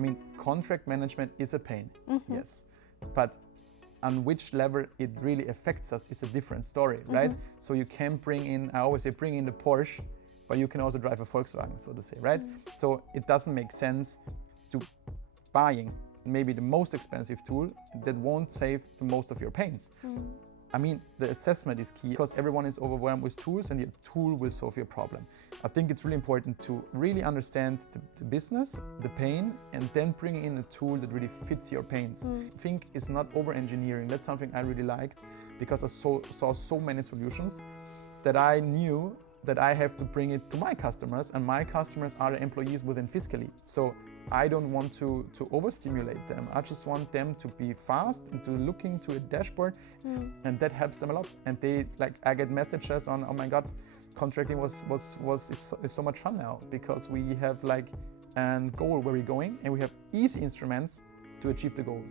I mean, contract management is a pain, yes, but on which level it really affects us is a different story, right? So you can bring in, I always say, bring in the Porsche, but you can also drive a Volkswagen, so to say, right? So it doesn't make sense to buying maybe the most expensive tool that won't save the most of your pains. I mean, the assessment is key because everyone is overwhelmed with tools and the tool will solve your problem. I think it's really important to really understand the business, the pain, and then bring in a tool that really fits your pains. Fynk is not over-engineering. That's something I really liked because I saw so many solutions that I knew that I have to bring it to my customers, and my customers are the employees within Fiskaly. So I don't want to overstimulate them. I just want them to be fast and to look into a dashboard, and that helps them a lot. And they I get messages on, oh my God, contracting is so much fun now because we have a goal where we're going and we have easy instruments to achieve the goals.